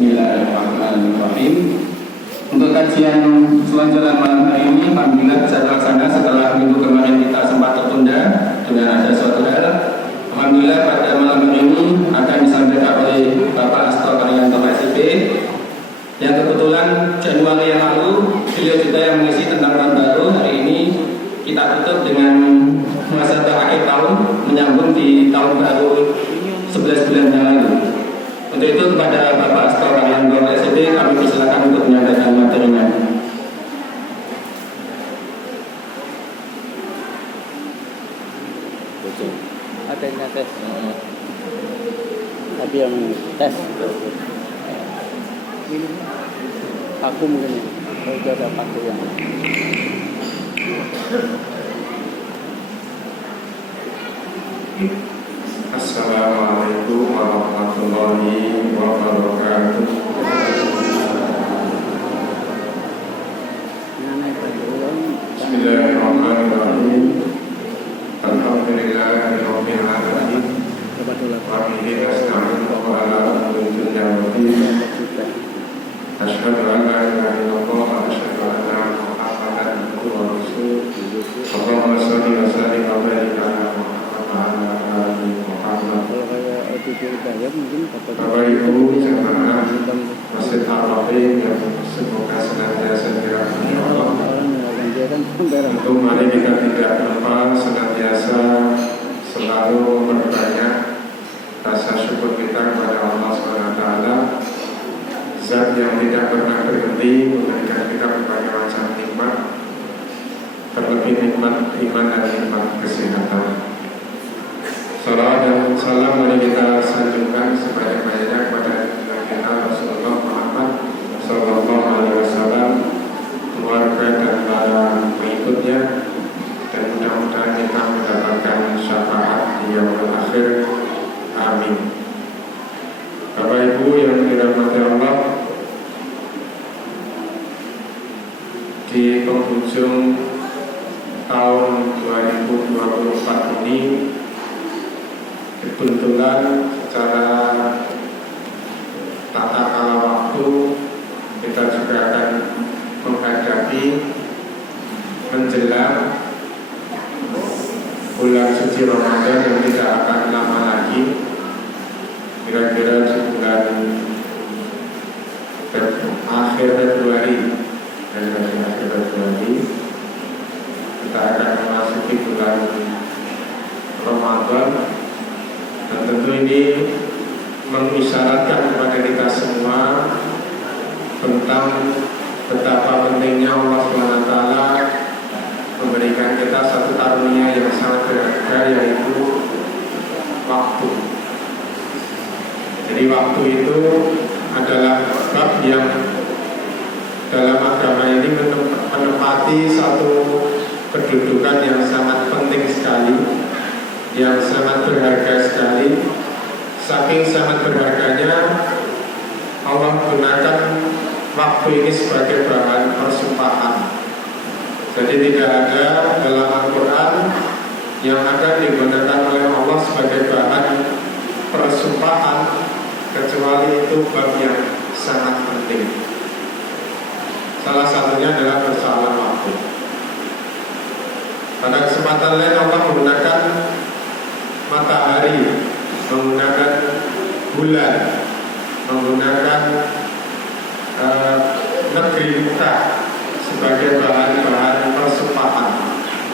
Bismillahirrahmanirrahim. Untuk kajian selanjutnya malam hari ini, alhamdulillah bisa terlaksana setelah minggu kemarin kita sempat tertunda dengan ada suatu hal. Alhamdulillah pada malam hari ini akan disampaikan oleh Bapak Asto Karyanto SIP, yang kebetulan Januari yang lalu beliau juga yang mengisi tentang tahun baru. Hari ini kita tutup dengan masa akhir tahun, menyambung di tahun baru 11 bulan yang lalu. Untuk itu kepada Bapak Asto Karyanto SIP kami persilakan untuk menyampaikan materinya. Adanya tes. Tadi yang tes. Aku mungkin ya. Ada paku yang. Assalamualaikum warahmatullahi wabarakatuh. Bismillahirrahmanirrahim. Alhamdulillahirabbil alamin. Wa bihi nasta'in wa ala umuri dunya wa din. Asyhadu an la ilaha illallah wa asyhadu anna Muhammadan abduhu wa rasuluh. Allahumma shalli wa sallim wa barik ala Muhammad wa ala ali Muhammad. Bapak Ibu jemaah Masjid Ar-Rahim yang semoga senantiasa dirahmati Allah. Tentu mari kita tidak lupa senantiasa selalu memperbanyak rasa syukur kita kepada Allah SWT, Zat yang tidak pernah berhenti memberikan kita berbagai macam nikmat, terlebih nikmat iman dan nikmat kesehatan. Salawat dan salam mari kita sanjungkan sebanyak-banyaknya kepada kita Rasulullah Muhammad Sallallahu Alaihi Wasallam, keluarga dan para pengikutnya, dan mudah-mudahan kita mendapatkan syafaat di yaumul akhir. Amin. Bapak Ibu yang dirahmati Allah, di penghujung tahun 2024 ini kebetulan secara tata kala waktu kita juga akan menghadapi menjelang bulan suci Ramadan yang tidak akan lama lagi, kira-kira di bulan akhir Februari, kita akan memasuki bulan Ramadan, dan tentu ini mengisyaratkan kepada kita semua tentang betapa pentingnya Allah SWT memberikan kita satu karunia yang sangat berharga, yaitu waktu. Jadi waktu itu adalah bab yang dalam agama ini menempati satu kedudukan yang sangat penting sekali, yang sangat berharga sekali. Saking sangat berharganya, Allah gunakan waktu ini sebagai bahan persumpahan. Jadi tidak ada dalam Al-Quran yang akan digunakan oleh Allah sebagai bahan persumpahan kecuali itu bab yang sangat penting. Salah satunya adalah persoalan waktu. Pada kesempatan lain Allah menggunakan matahari, menggunakan bulan, menggunakan negeri Mekah sebagai bahan-bahan persumpahan,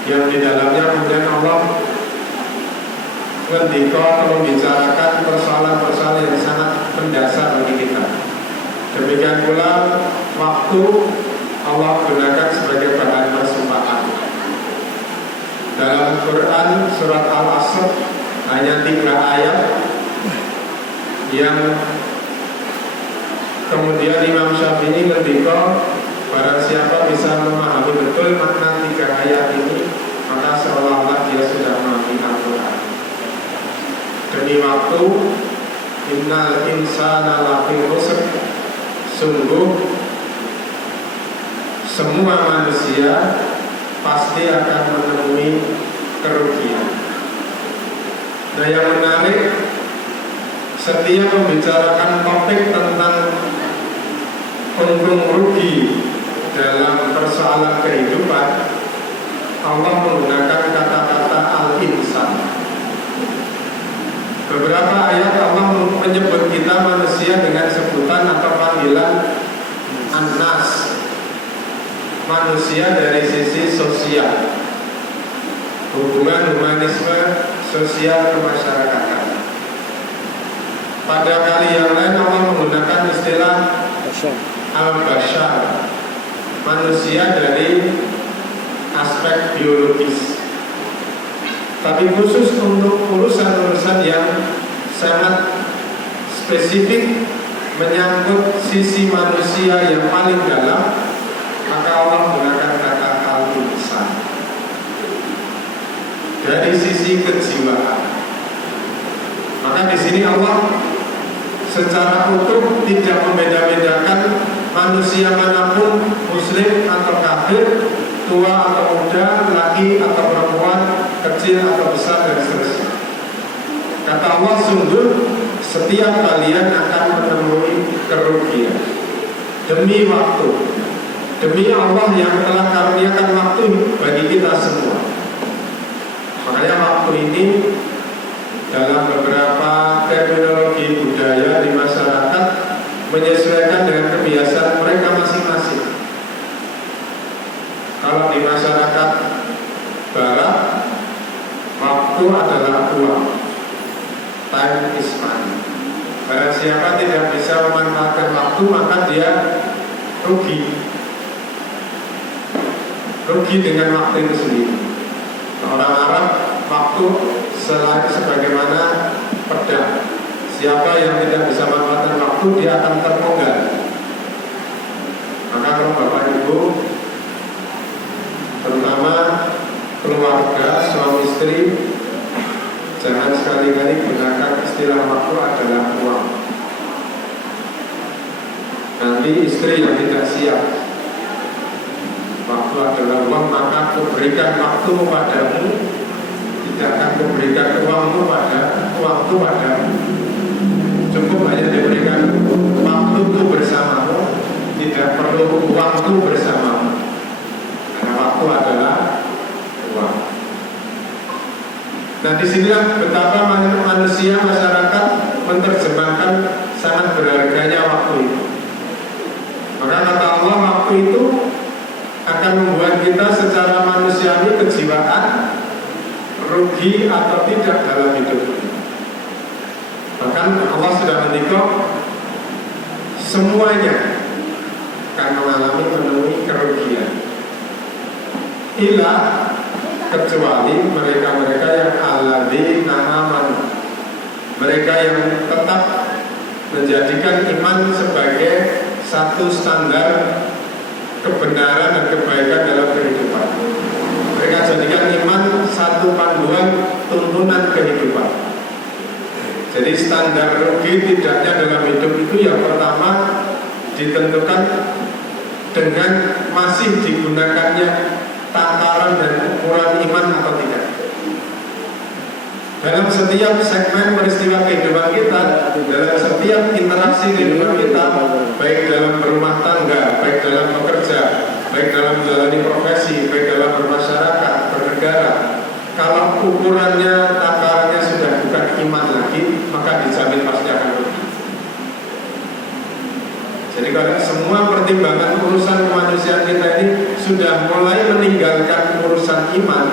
yang di dalamnya kemudian Allah ngendika membicarakan persoalan-persoalan yang sangat mendasar bagi kita. Demikian pula waktu Allah gunakan sebagai bahan persumpahan. Dalam Quran surat Al-Asr hanya 3 ayat yang kemudian Imam Syafi'i ngendika, barang siapa bisa memahami betul makna 3 ayat ini, maka seolah-olah dia sudah memahami Al-Quran. Demi waktu, innal insana lafi khusr, sungguh semua manusia pasti akan menemui kerugian. Nah, yang menarik, setiap membicarakan topik tentang untung rugi dalam persoalan kehidupan, Allah menggunakan kata-kata al-insan. Beberapa ayat Allah menyebut kita manusia dengan sebutan atau panggilan an-nas, manusia dari sisi sosial, hubungan humanisme sosial kemasyarakatan. Pada kali yang lain Allah menggunakan istilah al-bashar, manusia dari aspek biologis. Tapi khusus untuk urusan-urusan yang sangat spesifik menyangkut sisi manusia yang paling dalam, maka Allah menggunakan kata al-insan dari sisi kejiwaan. Maka di sini Allah secara utuh tidak membeda-bedakan manusia manapun, muslim atau kafir, tua atau muda, laki atau perempuan, kecil atau besar, dan seterusnya. Kata Allah, sungguh setiap kalian akan menemui kerugian demi waktu, demi Allah yang telah karuniakan waktu bagi kita semua. Makanya waktu ini dalam beberapa terminologi budaya di masyarakat menyesuaikan dengan kebiasaan mereka masing-masing. Kalau di masyarakat barat, waktu adalah uang, time is money. Barang siapa tidak bisa memanfaatkan waktu, maka dia rugi dengan waktu itu sendiri. Orang Arab, waktu sebagaimana pedang. Siapa yang tidak bisa memanfaatkan waktu, dia akan terpenggal. Maka kalau Bapak Ibu, terutama keluarga, suami istri, jangan sekali-kali gunakan istilah waktu adalah uang. Nanti istri yang tidak siap, waktu adalah uang, maka kuberikan waktu padamu, tidak akan kuberikan uangmu padamu. Cukup hanya diberikan waktuku bersamamu, tidak perlu uangku bersamamu. Karena waktu adalah uang. Nah, disinilah betapa manusia, masyarakat menerjemahkan sangat berharganya waktu itu. Maka kata Allah, waktu itu akan membuat kita secara manusiawi, kejiwaan, rugi atau tidak dalam hidup ini. Bahkan Allah sudah mendikok semuanya akan menemui kerugian. Kecuali mereka-mereka yang alladzina amanu, mereka yang tetap menjadikan iman sebagai satu standar kebenaran dan kebaikan dalam kehidupan. Mereka jadikan iman satu panduan tuntunan kehidupan. Jadi standar rugi tidaknya dalam hidup itu yang pertama ditentukan dengan masih digunakannya takaran dan ukuran iman atau tidak. Dalam setiap segmen peristiwa kehidupan kita, dalam setiap interaksi kehidupan kita, baik dalam berumah tangga, baik dalam bekerja, baik dalam menjalani profesi, baik dalam bermasyarakat, bernegara, kalau ukurannya, takarannya sudah bukan iman lagi, maka dijamin pasti akan rugi. Jadi kalau semua pertimbangan urusan kemanusiaan kita ini sudah mulai meninggalkan urusan iman,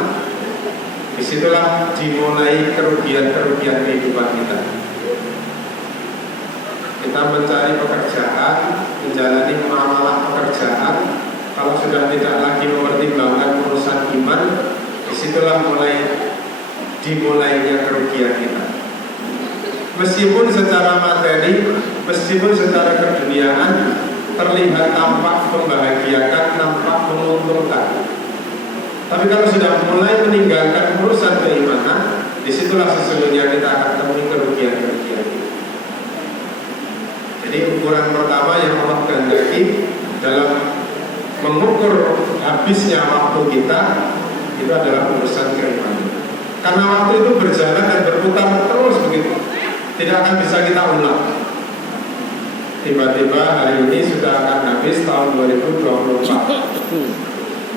disitulah dimulai kerugian-kerugian kehidupan kita. Kita mencari pekerjaan, menjalani muamalah pekerjaan, kalau sudah tidak lagi mempertimbangkan urusan iman, disitulah dimulainya kerugian kita. Meskipun secara materi, meskipun secara keduniaan terlihat tampak membahagiakan, tampak menguntungkan, tapi kalau sudah mulai meninggalkan urusan keimanan, disitulah sesungguhnya kita akan temui kerugian-kerugian. Jadi ukuran pertama yang Allah kehendaki dalam mengukur habisnya waktu kita itu adalah urusan keimanan. Karena waktu itu berjalan dan berputar terus begitu, tidak akan bisa kita ulang. tiba-tiba hari ini sudah akan habis tahun 2024.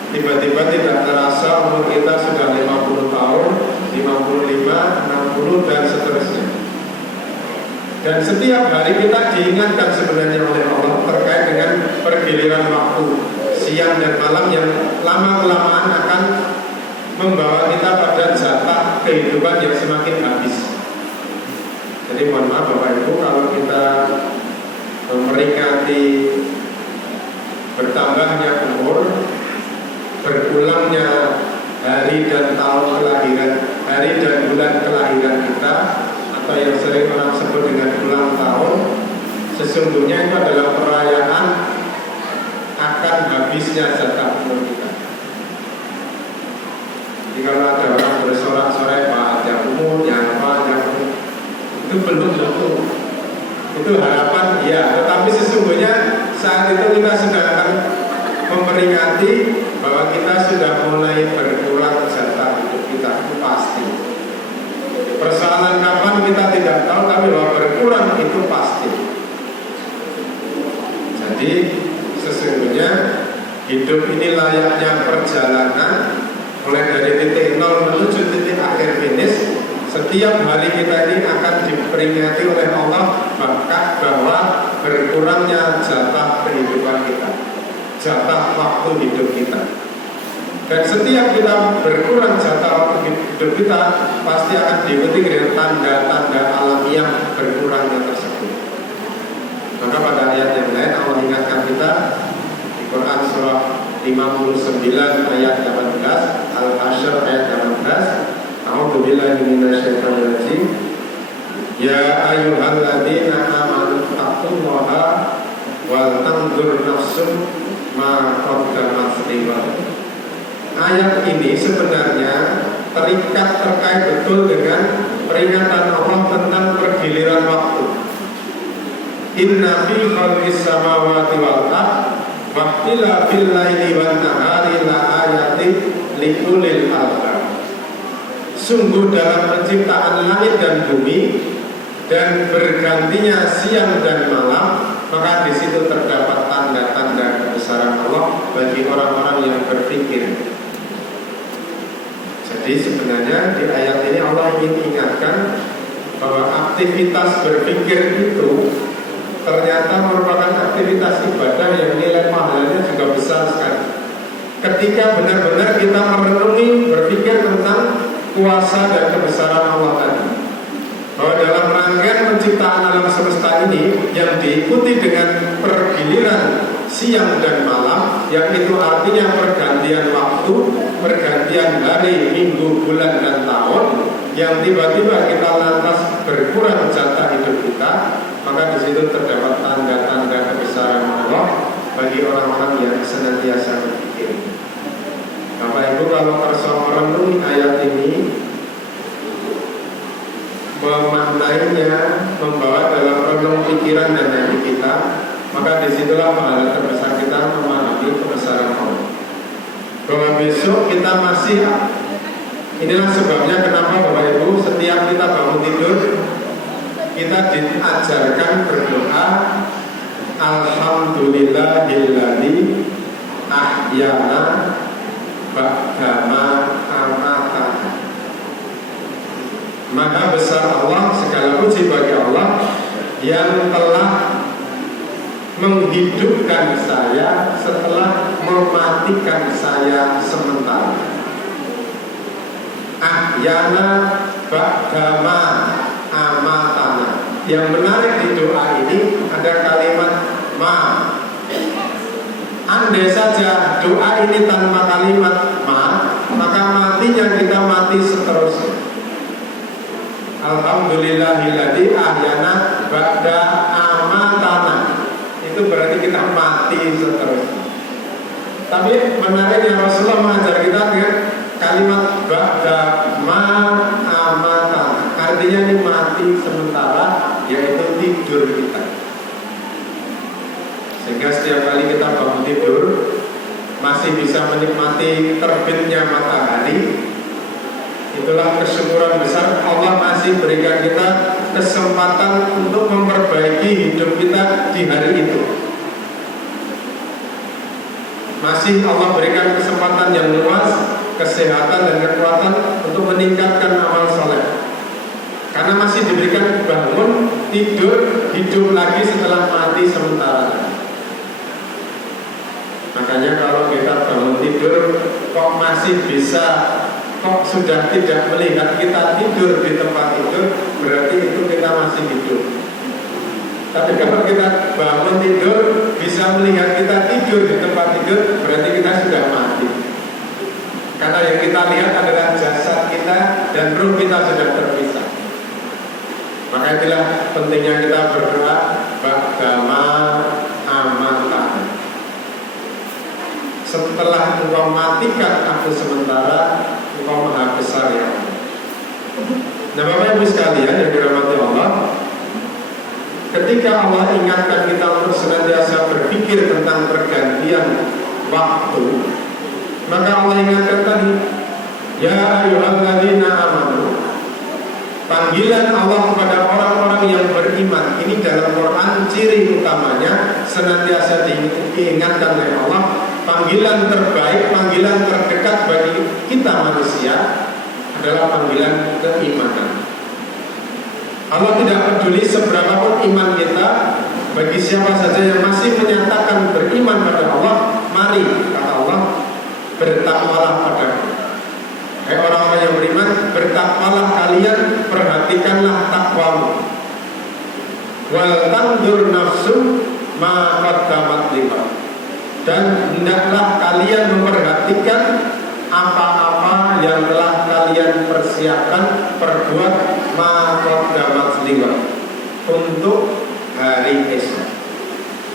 Tiba-tiba tidak terasa umur kita sudah 50 tahun, 55, 60 dan seterusnya. Dan setiap hari kita diingatkan sebenarnya oleh Allah terkait dengan pergiliran waktu siang dan malam yang lama-kelamaan akan membawa kita pada jatah kehidupan yang semakin habis. Jadi mohon maaf Bapak Ibu, kalau kita memperingati bertambahnya umur, berulangnya hari dan tahun kelahiran, hari dan bulan kelahiran kita, atau yang sering orang sebut dengan ulang tahun, sesungguhnya itu adalah perayaan akan habisnya jatah umur kita. Jadi kalau ada orang bersorak-sorai panjang umurnya, itu belum tentu. Itu harapan ya, tetapi sesungguhnya saat itu kita sudah akan memperingati bahwa kita sudah mulai berkurang jatah hidup kita, itu pasti. Persoalan kapan kita tidak tahu, tapi bahwa berkurang itu pasti. Jadi sesungguhnya hidup ini layaknya perjalanan, mulai dari titik nol menuju titik akhir finish. Setiap hari kita ini akan diperingati oleh Allah bahwa berkurangnya jatah kehidupan kita, jatah waktu hidup kita. Dan setiap kita berkurang jatah waktu hidup kita, pasti akan diikuti dengan tanda-tanda alamiah berkurangnya tersebut. Maka pada ayat yang lain Allah ingatkan kita di Quran surah 59 ayat 18, Al-Hasyr ayat 18. A'udzubillahi minasyaitonir rajim. Ya ayyuhalladzina amanu taqullaha wal tanzur nafsum ma qaddamat lighad. Ayat ini sebenarnya terikat terkait betul dengan peringatan Allah tentang pergiliran waktu. Inna fi khalqis samawati wal ardh wa ikhtilafil laili wan nahari la ayatin liulil albab. Sungguh dalam penciptaan langit dan bumi dan bergantinya siang dan malam, maka di situ terdapat tanda-tanda kebesaran Allah bagi orang-orang yang berpikir. Jadi sebenarnya di ayat ini Allah ingin ingatkan bahwa aktivitas berpikir itu ternyata merupakan aktivitas ibadah yang nilai pahalanya juga besar sekali. Ketika benar-benar kita merenungi, berpikir tentang kuasa dan kebesaran Allah tadi, bahwa dalam rangkaian penciptaan alam semesta ini yang diikuti dengan pergiliran siang dan malam, yang itu artinya pergantian waktu, pergantian hari, minggu, bulan, dan tahun, yang tiba-tiba kita lantas berkurang jatah hidup kita, maka di situ terdapat tanda-tanda kebesaran Allah bagi orang-orang yang senantiasa berpikir. Bapak Ibu, kalau kersa merenungi ayat ini, memaknainya, membawa dalam renung pikiran dan hati kita, maka disitulah pahala terbesar kita memahami kebesaran Allah. Bahwa besok kita masih, inilah sebabnya kenapa Bapak Ibu setiap kita bangun tidur, kita diajarkan berdoa, Alhamdulillahilladzi ahyana ba'dama amatana. Maha besar Allah, segala puji bagi Allah yang telah menghidupkan saya setelah mematikan saya sementara. Ahyana ba'dama amatana. Yang menarik di doa ini ada kalimat ma. Andai saja doa ini tanpa kalimat ma, maka matinya kita mati seterusnya. Alhamdulillahilladzi ahyana ba'da amatana. Itu berarti kita mati seterusnya. Tapi menariknya Rasulullah mengajar kita dengan kalimat ba'da ma amatana. Artinya ini mati sementara, yaitu tidur kita. Sehingga setiap kali kita bangun tidur masih bisa menikmati terbitnya matahari, itulah kesyukuran besar Allah masih berikan kita kesempatan untuk memperbaiki hidup kita di hari itu. Masih Allah berikan kesempatan yang luas, kesehatan dan kekuatan untuk meningkatkan amal soleh. Karena masih diberikan bangun, tidur, hidup lagi setelah mati sementara. Makanya kalau kita bangun tidur kok masih bisa, kok sudah tidak melihat kita tidur di tempat tidur, berarti itu kita masih hidup. Tapi kalau kita bangun tidur bisa melihat kita tidur di tempat tidur, berarti kita sudah mati. Karena yang kita lihat adalah jasad kita dan ruh kita sudah terpisah. Maka itulah pentingnya kita berdoa ba'dama amatan. Setelah engkau matikan aku sementara, engkau maha besar ya Allah. Nah Bapak Ibu sekalian yang dirahmati Allah, ketika Allah ingatkan kita untuk senantiasa berpikir tentang pergantian waktu, maka Allah ingatkan tadi, ya ayyuhalladzina amanu. Panggilan Allah kepada orang-orang yang beriman ini dalam Quran ciri utamanya senantiasa diingatkan oleh Allah. Panggilan terbaik, panggilan terdekat bagi kita manusia adalah panggilan keimanan. Allah tidak peduli seberapapun iman kita. Bagi siapa saja yang masih menyatakan beriman pada Allah, mari kata Allah, bertakwalah padaku. Hai orang-orang yang beriman, bertakwalah kalian, perhatikanlah takwamu. Wal tandur nafsum ma qaddamat liqad. Dan hendaklah kalian memperhatikan apa-apa yang telah kalian persiapkan, perbuat ma qaddamat liqad, untuk hari esok.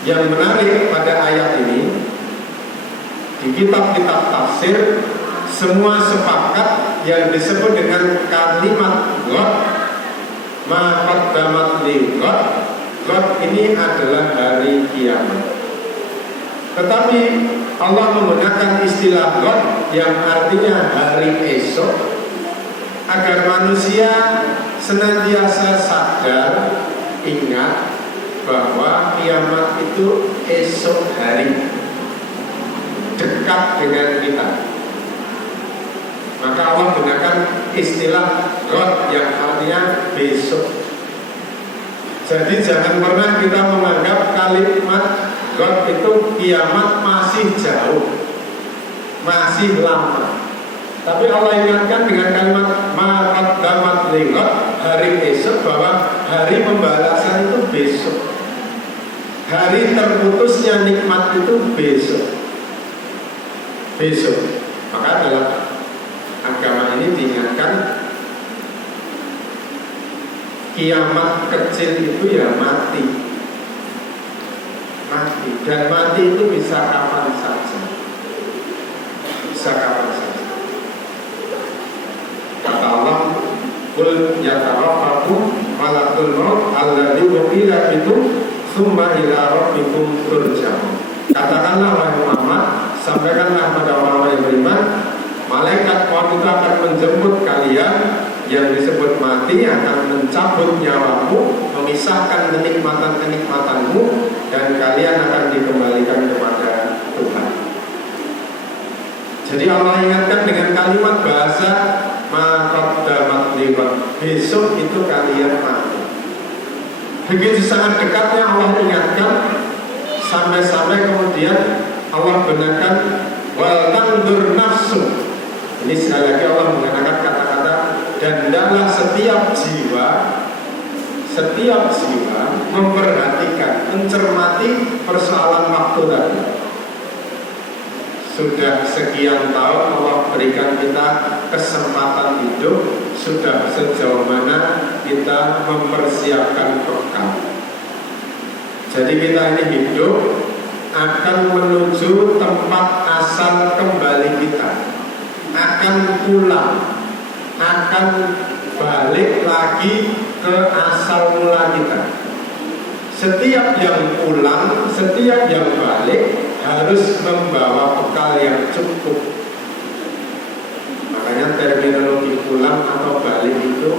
Yang menarik pada ayat ini, di kitab-kitab tafsir semua sepakat yang disebut dengan kalimat God, ma qaddamat liqad, God ini adalah hari kiamat. Tetapi Allah menggunakan istilah God yang artinya hari esok agar manusia senantiasa sadar, ingat bahwa kiamat itu esok hari, dekat dengan kita. Maka Allah gunakan istilah God yang artinya besok. Jadi jangan pernah kita menganggap kalimat God itu kiamat masih jauh, masih lama. Tapi Allah ingatkan dengan kalimat ma qaddamat liqad, hari esok, bahwa hari pembalasan itu besok. Hari terputusnya nikmat itu besok. Besok. Maka dalam agama ini diingatkan kiamat kecil itu ya mati. Mati. Dan mati itu bisa kapan saja. Bisa kapan saja. Kata Allah, qul yatawaffakum malakul maut alladzi wukila bikum tsumma ila rabbikum turja'un. Katakanlah wahai Muhammad, sampaikanlah pada orang-orang yang beriman, malaikat maut itu akan menjemput kalian, yang disebut mati akan mencabut nyawamu, memisahkan kenikmatan-kenikmatanmu, dan kalian akan dikembalikan kepada Tuhan. Jadi Allah ingatkan dengan kalimat bahasa ma qaddamat liqad, besok itu kalian mati. Begitu sangat dekatnya Allah ingatkan, sampai-sampai kemudian Allah benarkan wal tandur nafsu. Ini sekali lagi Allah menggunakan kata-kata, dan hendaklah setiap jiwa memperhatikan, mencermati persoalan waktu tadi. Sudah sekian tahun Allah berikan kita kesempatan hidup, sudah sejauh mana kita mempersiapkan bekal. Jadi kita ini hidup akan menuju tempat asal kembali kita, akan pulang, akan balik lagi ke asal mula kita. Setiap yang pulang, setiap yang balik harus membawa bekal yang cukup. Makanya terminologi pulang atau balik itu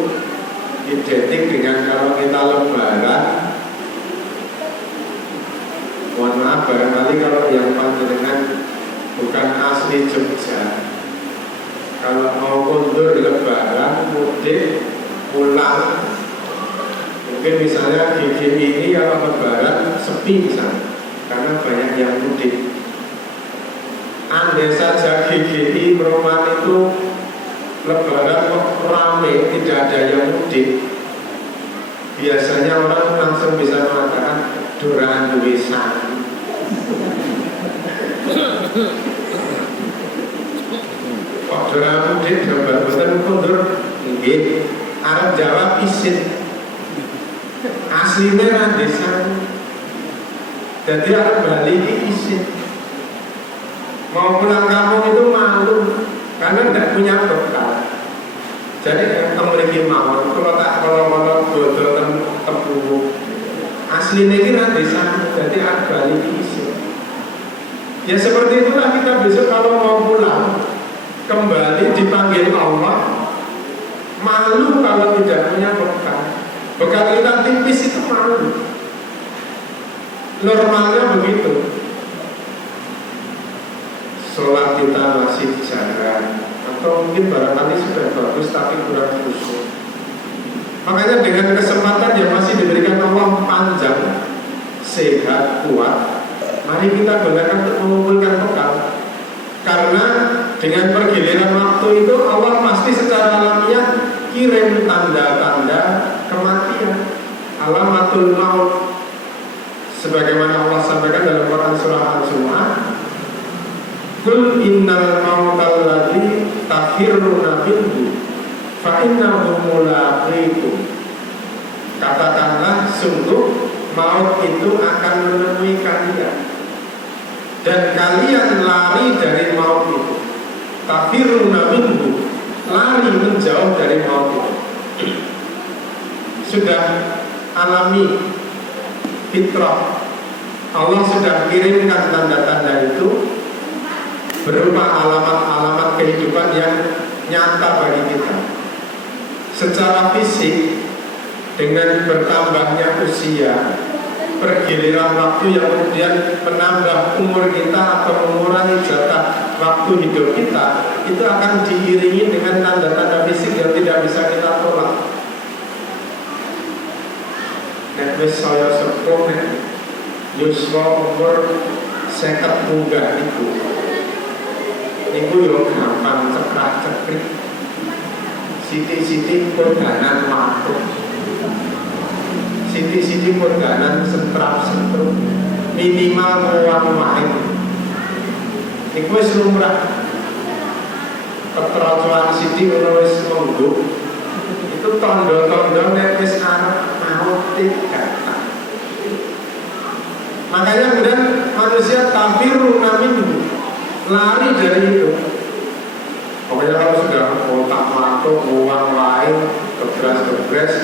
identik dengan kalau kita lebaran. Mohon maaf, barangkali kalau yang panjenengan bukan asli Jogja, kalau mau mundur lebaran, mudik, pulang, mungkin misalnya GGI ini kalau lebaran sepi misalnya, karena banyak yang mudik. Andai saja GGI Perumahan itu lebaran kok rame, tidak ada yang mudik, biasanya orang langsung bisa mengatakan duraan duwisan. Kok duraan mudik gambar boten mundur nggih, arep jawab isin. Asline ra desa. Jadi arep bali iki isin. Mau pulang kampung itu malu karena tidak punya bekal. Jadi mriki mawon kalau tak kalau bodho tepung asline iki ra desa, jadi arep bali isin. Ya seperti itulah kita besok kalau mau pulang kembali dipanggil Allah, malu kalau tidak punya bekal. Bekal kita tipis itu malu. Normalnya begitu. Sholat kita masih jarang, atau mungkin barangkali sudah bagus tapi kurang khusyuk. Makanya dengan kesempatan yang masih diberikan Allah panjang, sehat, kuat, mari kita gunakan untuk mengumpulkan bekal. Karena dengan pergiliran waktu itu Allah pasti secara alamiah kirim tanda-tanda kematian, alamatul maut. Sebagaimana Allah sampaikan dalam Quran surah Al-Jumu'ah, Qul innal mautal ladzi tafirruna minhu fa innahu mulaqikum. Katakanlah sungguh maut itu akan menemui kalian dan kalian lari dari maut itu. Tafirruna minhu, lari menjauh dari maut itu. Sudah alami fitrah. Allah sudah kirimkan tanda-tanda itu berupa alamat-alamat kehidupan yang nyata bagi kita. Secara fisik, dengan bertambahnya usia, pergiliran waktu yang kemudian menambah umur kita atau mengurangi jatah waktu hidup kita, itu akan diiringi dengan tanda-tanda fisik yang tidak bisa kita tolak. Nek wis saya sepuh nek yuswa umur 50 munggah niku yo gampang cekrah-cekrik. Siti-siti kodanan waktu, siti-siti kodanan sentrap-sentrup, minimal nguang main. Niku wis lumrah. Keterocoan siti ono wis monggo. Itu tondo-tondo nek wis arep mau datang. Makanya kemudian manusia tafiruna minhu, lari dari itu. Pokoknya kalau sudah kontak matuk, uang lain, gebras-gebres,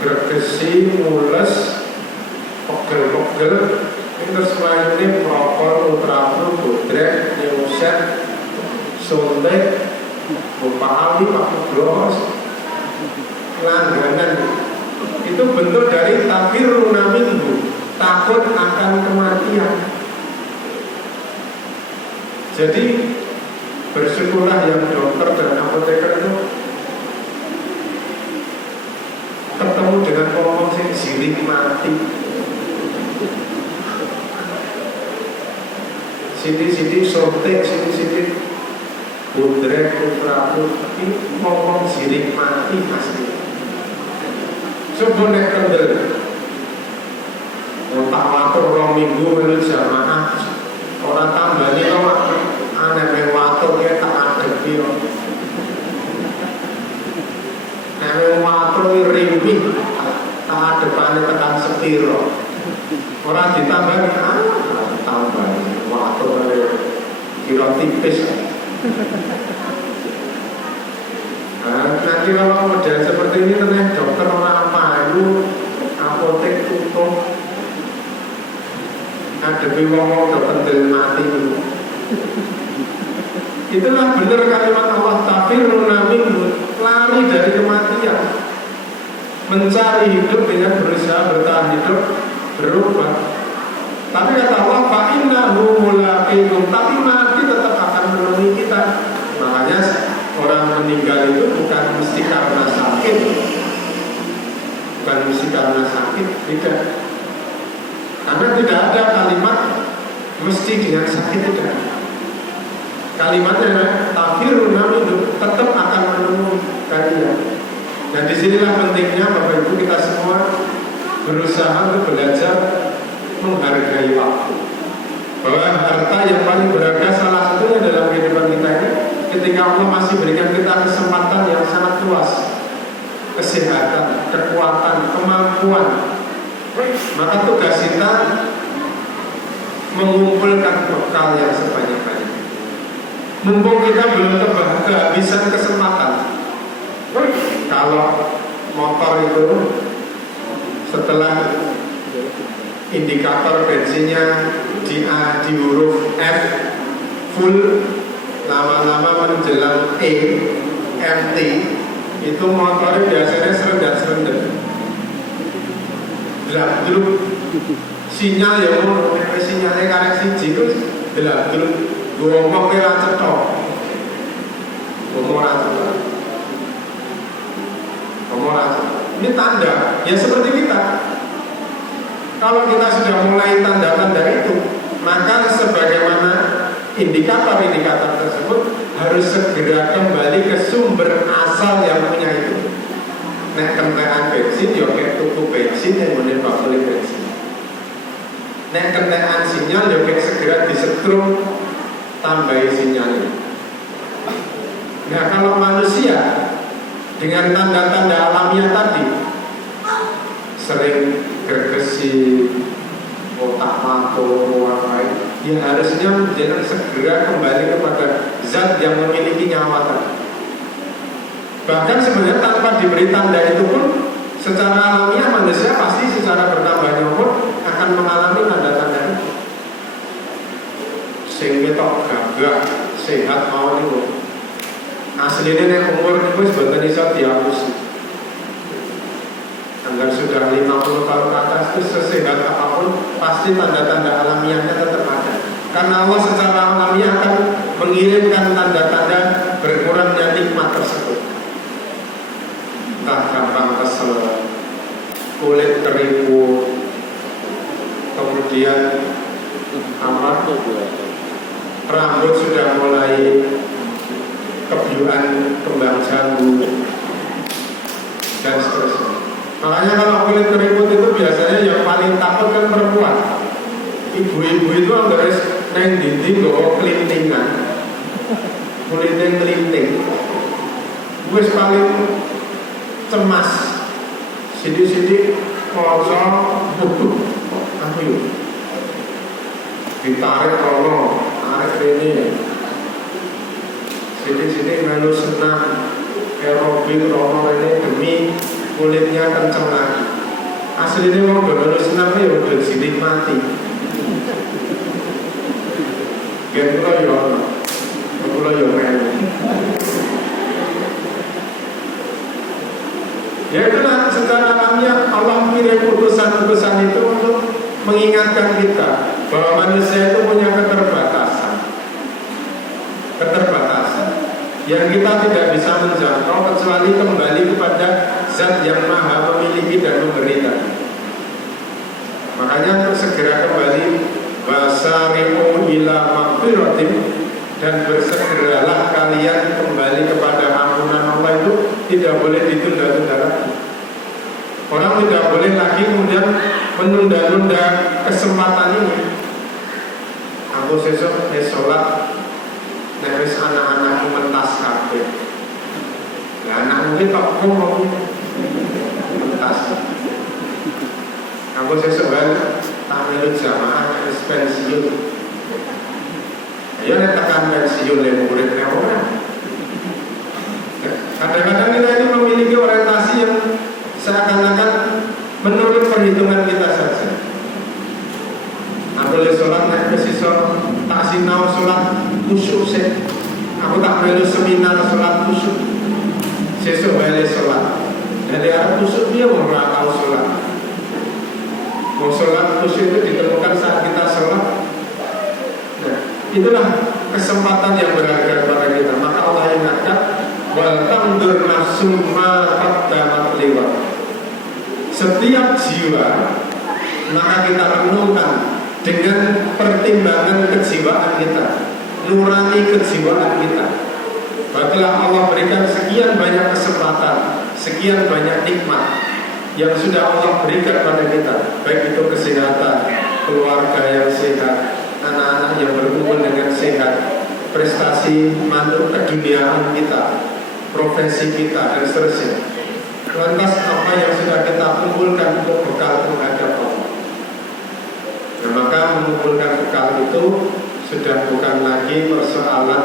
bergesi, mules, pegel-pegel, itu semuanya prokol, ultraflu, bodrek, neuset, sontek, bupali, waktu glos, langganan. Itu bentuk dari tafiruna minhu, takut akan kematian. Jadi bersyukurlah yang dokter dan apoteker itu ketemu dengan ngomong sing sirik mati. Siti-siti sontek, siti-siti budrek, ultraflu, tapi ngomong sirik mati pasti. Coba nek kendel tak waktu 2 minggu menurut jamaah orang tambahnya kok aneh mewatur ya tak adepi aneh mewatur rimpi tak adepane tekan sepiro orang ditambah tambah watur kira tipis. Nanti kalau model seperti ini ternyata dokter orang payu apotek tutup adepi ngomong udah pendel mati dulu. Itulah benar kalimat Allah tafiruna minhu, lari dari kematian. mencari hidup dengan berusaha bertahan hidup, berubah. Tapi kata Allah, fa'innahu mulaqikum, tapi mati tetap akan menemui kita. Makanya orang meninggal itu bukan mesti karena sakit, tidak. Karena tidak ada kalimat mesti dengan sakit, tidak. Kalimatnya tafirun minhu, tetap akan menemui kalian. Dan disinilah pentingnya Bapak Ibu kita semua berusaha untuk belajar menghargai waktu. Bahwa harta yang paling berharga salah satunya dalam kehidupan kita ini, ketika Allah masih berikan kita kesempatan yang sangat luas, kesehatan, kekuatan, kemampuan, maka tugas kita mengumpulkan bekal yang sebanyak-banyak. Mumpung kita belum kehabisan kesempatan. Kalau motor itu setelah indikator bensinnya di huruf F full, lama-lama menjelang E, MT, itu motornya biasanya serendah-serendah. Gelap dulu sinyal ya, sinyalnya karek siji itu gelap dulu. Ngomong kira cetok, ngomong cetok. Ini tanda, ya seperti kita. Kalau kita sudah mulai tanda-tanda itu, maka sebagaimana indikator-indikator tersebut harus segera kembali ke sumber asal yang punya itu. Nek kentekan bensin, ya kayak tuku bensin yang menembak beli bensin. Nek kentekan sinyal, ya kayak segera disetrum tambahi sinyalnya. Nah, kalau manusia dengan tanda-tanda alamiah tadi, sering gergesi, otak matu, ya harusnya jangan segera kembali kepada zat yang memiliki nyawa tadi. Bahkan sebenarnya tanpa diberi tanda itu pun, secara alamiah manusia pasti secara bertambahnya umur akan mengalami tanda-tanda itu. Sehingga tok gagah, sehat mau nih. Aslinya nek umur itu sebenarnya bisa dihapus. Agar sudah 50 tahun ke atas itu sesehat apapun, pasti tanda-tanda alamiahnya tetap ada. Karena Allah secara alamiah akan mengirimkan tanda-tanda berkurangnya nikmat tersebut. Entah gampang kesel, kulit keriput, kemudian rambut sudah mulai kebiuan, kembang jambu, dan seterusnya. Makanya kalau kulit keriput itu biasanya yang paling takut kan perempuan. Ibu-ibu itu harus neng dinding bawa kelintingan, kulitnya kelinting. Gue paling cemas. Sidik-sidik kosong, aku yuk ditarik rono, tarik ini. Sidik-sidik melu senam aerobik rono ini demi kulitnya kenceng lagi. Aslinya mau melu senam ya udah sidik mati. Gen kula yo melu. Ya itulah secara alamiah Allah kirim utusan-utusan itu untuk mengingatkan kita bahwa manusia itu punya keterbatasan yang kita tidak bisa menjangkau kecuali kembali kepada zat yang maha memiliki dan memberi tadi. Makanya untuk segera kembali wasari'u ila maghfiratin, dan bersegeralah kalian kembali kepada ampunan Allah itu tidak boleh ditunda-tunda lagi. Orang tidak boleh lagi kemudian menunda-nunda kesempatan ini. Aku sesuk sholat, neris anak-anakku mentas kabeh. Lah anak mungkin kok ngomong mentas. Aku sesuk tak milu jamaah neris pensiun. Ya nek tekan pensiun le muridnya orang. Kadang-kadang kita ini memiliki orientasi yang seakan-akan menurut perhitungan kita saja. Aku le sholat nek besok tak sinau sholat khusyuk sih. Aku tak melu seminar sholat khusyuk. Sesuk wae sholat. Dari arah khusyuk dia mau tahu sholat. Mau sholat khusyuk itu ditemukan saat kita sholat. Nah, itulah kesempatan yang berharga pada kita. Maka Allah ingatkan, wal tandur nafsum ma qaddamat liwat. Setiap jiwa maka kita renungkan dengan pertimbangan kejiwaan kita, nurani kejiwaan kita. Baiklah Allah berikan sekian banyak kesempatan, sekian banyak nikmat yang sudah Allah berikan pada kita, baik itu kesehatan, keluarga yang sehat, anak-anak yang berkumpul dengan sehat, prestasi mantuk keduniaan kita, profesi kita, dan seterusnya. Lantas apa yang sudah kita kumpulkan untuk bekal menghadap Allah? Nah, maka mengumpulkan bekal itu sudah bukan lagi persoalan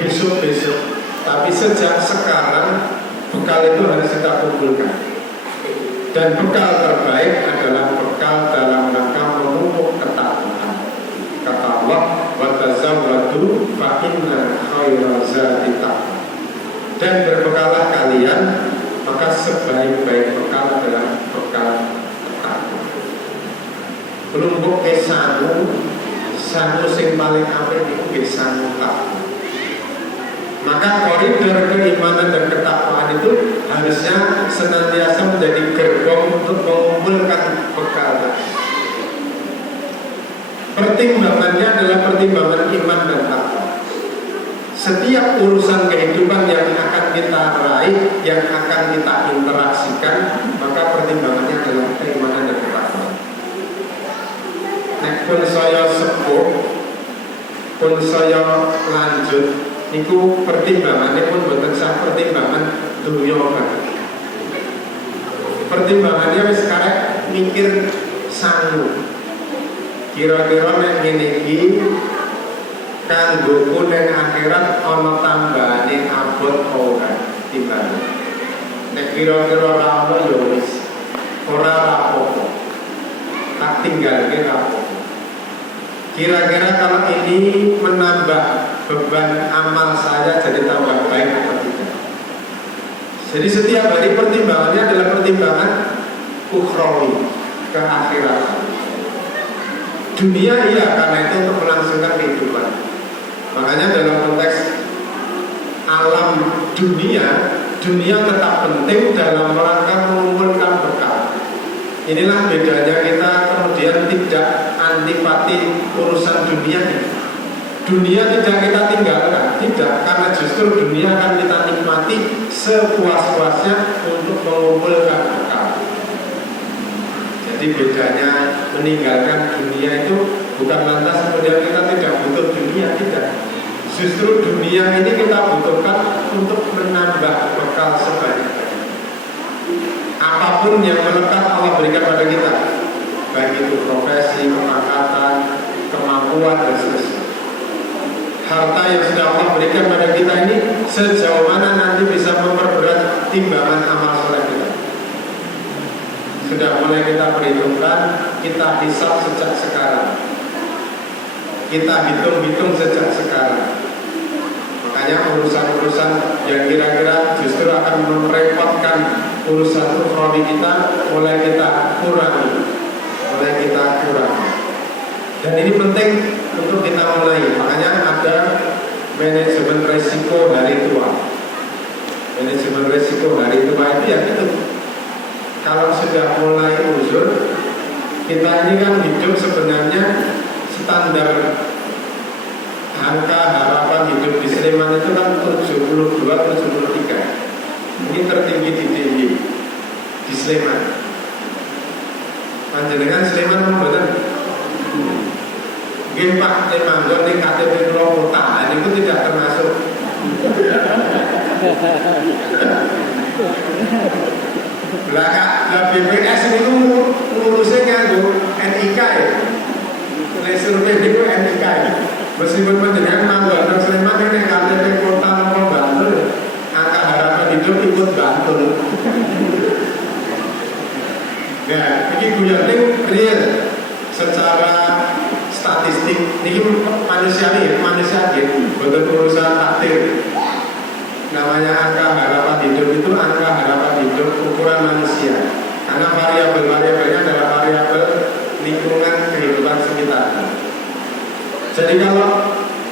besok-besok, tapi sejak sekarang bekal itu harus kita kumpulkan. Dan bekal terbaik adalah bekal dalam rangka memupuk ketakwaan. Kata Allah, wa tazawwadu fa inna khairal zadi taqwa. Dan berbekalah kalian, maka sebaik-baik bekal adalah bekal ketakwaan. Kelompok sangu sing paling apik itu sangu takwa. Maka koridor keimanan dan ketakwaan itu harusnya senantiasa menjadi gerbong untuk mengumpulkan bekal. Pertimbangannya adalah pertimbangan iman dan takwa. Setiap urusan kehidupan yang akan kita raih, yang akan kita interaksikan, maka pertimbangannya adalah keimanan dan ketakwaan. Nek pun saya sepuh, pun saya lanjut, niku pertimbangannya pun boten sah pertimbangan dunya banget. Pertimbangannya wis karek mikir sangu. Kira-kira nek ngene iki kanggo ning akhirat ana tambahane abot ora timbang. Nek kira-kira ora ono ya wis ora apa-apa. Tak tinggalke apa. Kira-kira kalau ini menambah beban amal saya jadi tambah baik atau tidak. Jadi setiap hari pertimbangannya adalah pertimbangan ukhrawi, ke akhirat. Dunia iya karena itu untuk melangsungkan kehidupan. Makanya dalam konteks alam dunia tetap penting dalam rangka mengumpulkan bekal. Inilah bedanya kita kemudian tidak antipati urusan dunia ini. Dunia tidak kita tinggalkan, tidak, karena justru dunia akan kita nikmati sepuas-puasnya untuk mengumpulkan bekal. Jadi bedanya meninggalkan dunia itu bukan lantas kemudian kita tidak butuh dunia, tidak. Justru dunia ini kita butuhkan untuk menambah bekal sebanyak-banyaknya. Apapun yang melekat Allah berikan pada kita, baik itu profesi, kepangkatan, kemampuan, dan seterusnya. Harta yang sudah Allah berikan pada kita ini sejauh mana nanti bisa memperberat timbangan amal soleh kita. Sudah mulai kita perhitungkan, kita hisab sejak sekarang, kita hitung-hitung sejak sekarang. Makanya urusan-urusan yang kira-kira justru akan merepotkan urusan ukhrawi kita mulai kita kurangi. Dan ini penting untuk kita mulai. Makanya ada manajemen resiko hari tua. Manajemen resiko hari tua itu ya itu. Kalau sudah mulai uzur, kita ini kan hidup sebenarnya standar angka harapan hidup di Sleman itu kan 72-73. Ini tertinggi di DIY di Sleman. Panjenengan Sleman membuat Nggih Pak, Temanggon di KTP Kota, itu tidak termasuk. Lah BPS itu ngurusnya nganggo NIK ya. Survei itu NIK ya. Meskipun panjenengan manggon nang Sleman ini KTP Kota napa Bantul, angka harapan hidup ikut Bantul. Ya, ini guyoning real secara statistik. Ini manusia gitu, betul urusan takdir. namanya angka harapan hidup itu angka harapan hidup ukuran manusia, karena variabel-variabelnya adalah variabel lingkungan kehidupan sekitar. Jadi kalau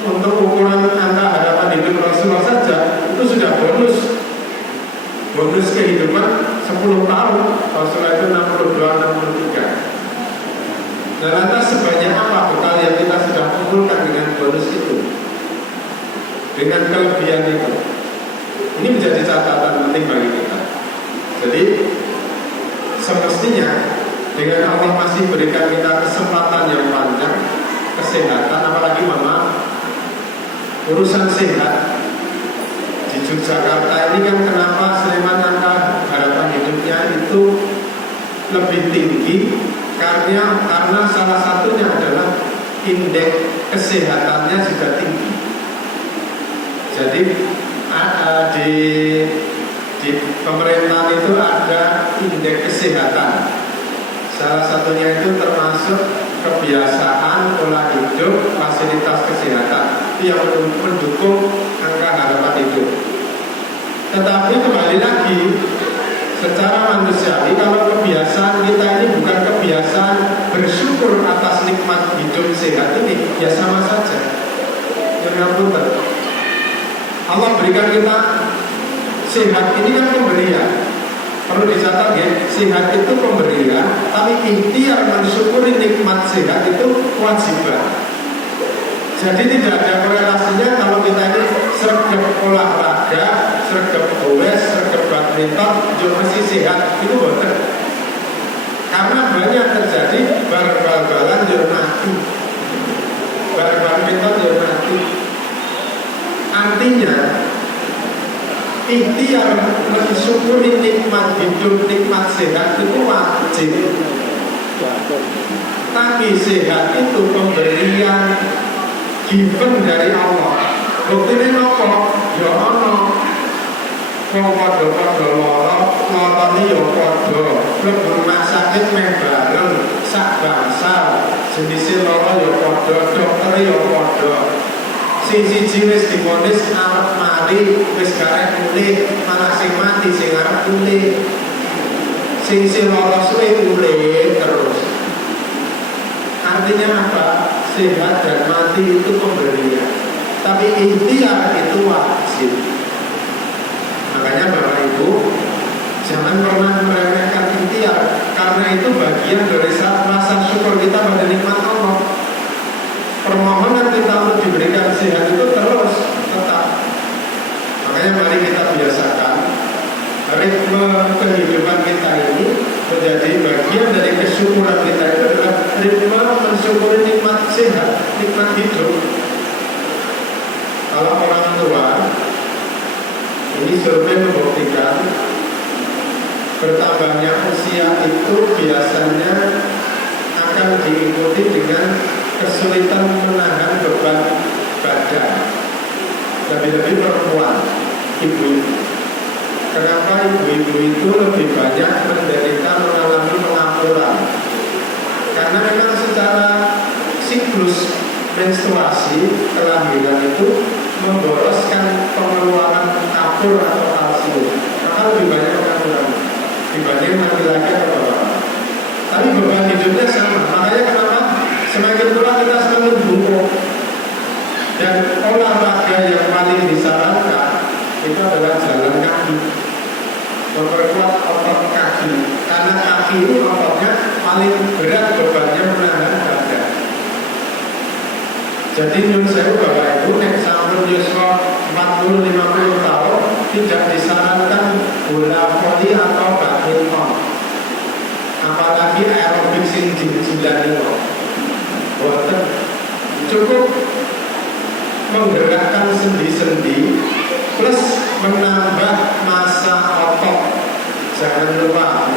untuk ukuran angka harapan hidup Rasulullah saja itu sudah bonus kehidupan 10 tahun. Rasulullah itu 62-63. Nah, lantas sebanyak apa bekal yang kita sudah kumpulkan dengan bonus itu, dengan kelebihan itu? Ini menjadi catatan penting bagi kita. Jadi semestinya dengan Allah masih berikan kita kesempatan yang panjang, kesehatan, apalagi urusan sehat di Yogyakarta ini kan, kenapa Sleman angka harapan hidupnya itu lebih tinggi? Karena salah satunya adalah indeks kesehatannya juga tinggi. Jadi di pemerintahan itu ada indeks kesehatan. Salah satunya itu termasuk kebiasaan pola hidup, fasilitas kesehatan. Itu yang mendukung angka harapan hidup. Tetapi kembali lagi, secara manusiawi, kalau kebiasaan kita ini bukan kebiasaan bersyukur atas nikmat hidup sehat ini, ya sama saja. Allah berikan kita sehat ini kan pemberian. Perlu dicatat ya, sehat itu pemberian, tapi ikhtiar mensyukuri nikmat sehat itu kewajiban. Jadi tidak ada korelasinya kalau kita ini sergap olahraga, sergap goes, sergap badminton, juga masih sehat, itu betul. Karena banyak terjadi bal-balan juga mati, badminton juga mati. Artinya ikhtiar mensyukuri nikmat hidup, nikmat sehat itu wajib. Tapi sehat itu pemberian given dari Allah. Buktinya apa? Ya ono wong padha-padha lara ya padha, mlebu rumah sakit meh bareng, sak bangsa, jenisé lara ya padha, dokter ya padha. Sing siji wis divonis arep mari, wis garek mulih, malah sing mati sing arep mulih. Sing lara suwe mulih terus. Artinya apa? Sehat dan mati itu pemberian, tapi ikhtiar itu wajib. Makanya Bapak Ibu, jangan pernah meremehkan ikhtiar, karena itu bagian dari rasa syukur kita pada nikmat Allah. Permohonan kita untuk diberikan sehat itu terus tetap. Makanya mari kita biasakan ritme kehidupan kita ini menjadi bagian dari kesyukuran kita. Itu adalah ritme mensyukuri nikmat sehat, nikmat hidup. Kalau orang tua, ini survei membuktikan bertambahnya usia itu biasanya akan diikuti dengan kesulitan menahan beban badan, lebih-lebih perempuan, ibu-ibu. Kenapa ibu-ibu itu lebih banyak menderita mengalami pengapuran? Karena memang secara siklus menstruasi kelahiran itu memboroskan pengeluaran kapur atau kalsium, maka lebih banyak pengapuran dibanding laki-laki atau bapak. Tapi beban hidupnya sama. Makanya kenapa semakin tua kita semakin bungkuk. Dan olahraga yang paling disarankan itu adalah jalan kaki, memperkuat otot kaki, karena kaki ini ototnya paling berat bebannya menahan badan. Jadi menurut saya Bapak Ibu, nek sampun yuswa 40-50 tahun tidak disarankan bola voli atau badminton, apalagi aerobik sing jilat-jilat itu. Boten, cukup menggerakkan sendi-sendi plus menambah massa otot. Jangan lupa,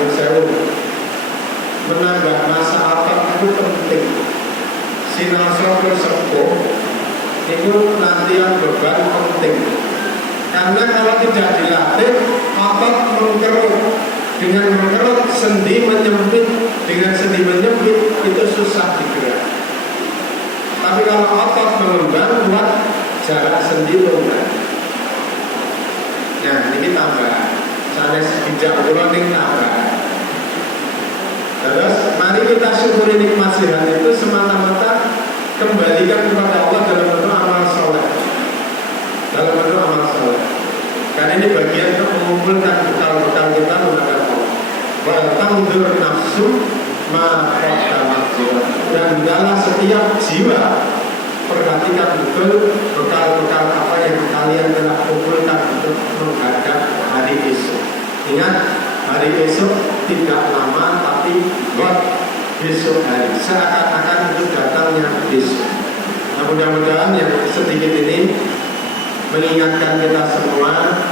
menambah massa otot itu penting. Sinasor sepuh itu latihan beban penting. Karena kalau tidak dilatih, otot mengkerut. Dengan mengkerut, sendi menyempit. Dengan sendi menyempit, itu susah digerak. Tapi kalau otot mengembang, buat jarak sendi longgar. Nah, ini tambah. Sanes bijak kula ning tambah. Terus mari kita syukuri nikmat sehat itu semata-mata kembalikan kepada Allah dalam bentuk amal soleh. Dalam bentuk amal soleh. Karena ini bagian untuk mengumpulkan bekal-bekal kita menghadap Allah. Wa tanzur nafsu ma qaddamat, dan dalam setiap jiwa perhatikan betul bekal-bekal apa yang kalian telah kumpulkan untuk menghadap hari esok. Ingat, hari esok tidak lama, tapi besok hari, seakan-akan itu datangnya besok. Nah, mudah-mudahan yang sedikit ini mengingatkan kita semua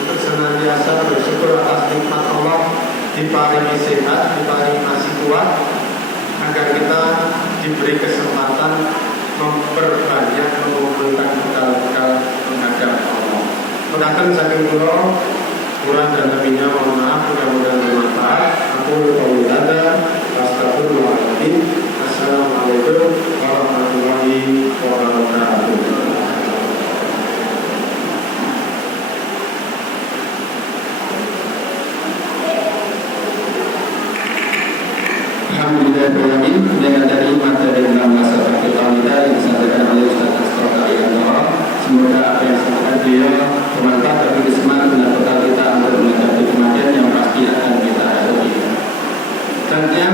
untuk senantiasa bersyukur atas nikmat Allah, diparingi sehat, diparingi masih kuat, agar kita diberi kesempatan memperbanyak mengumpulkan bekal-bekal menghadap Allah. Menakan saking kula, kurang dan lebihnya mohon maaf, mudah-mudahan bermanfaat. Aku qauli hadza, astagfirullahaladzim. Assalamualaikum warahmatullahi wabarakatuh. Alhamdulillahirrahmanirrahim. Dengan dari materi dalam masa kita yang disampaikan oleh Ustaz Astroka Yanto, semoga apa yang disampaikan beliau bermanfaat bagi semangat dan bekal kita untuk menghadapi kematian yang pasti akan kita hadapi. Selanjutnya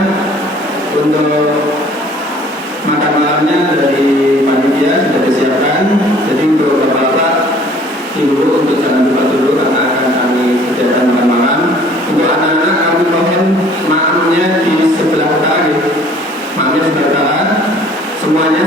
untuk makan malamnya dari panitia sudah disiapkan. Jadi untuk bapak-bapak, ibu untuk jangan lupa dulu karena akan kami sediakan makan malam. Untuk anak-anak kami mohon maamnya di sebelah utara, maamnya di sebelah utara, semuanya